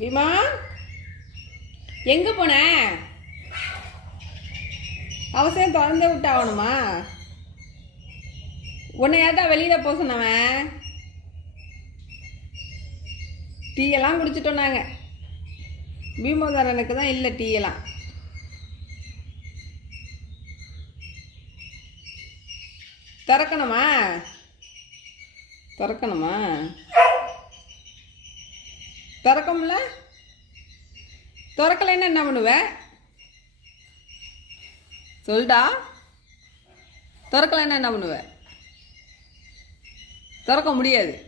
பீமா எங்கே போன? அவசியம் திறந்து விட்டு ஆகணுமா? உன்னை யார்ட்டா வெளியில் போக சொன்னவன்? டீயெல்லாம் குடிச்சிட்டோம் நாங்கள். பீமோதரனுக்கு தான் இல்லை டீயெல்லாம். திறக்கணுமா? திறக்கணுமா? திறக்கும்ல? திறக்கலைன்னா என்ன பண்ணுவ? சொல்டா. திறக்கலைன்னா என்ன பண்ணுவ? திறக்க முடியாது.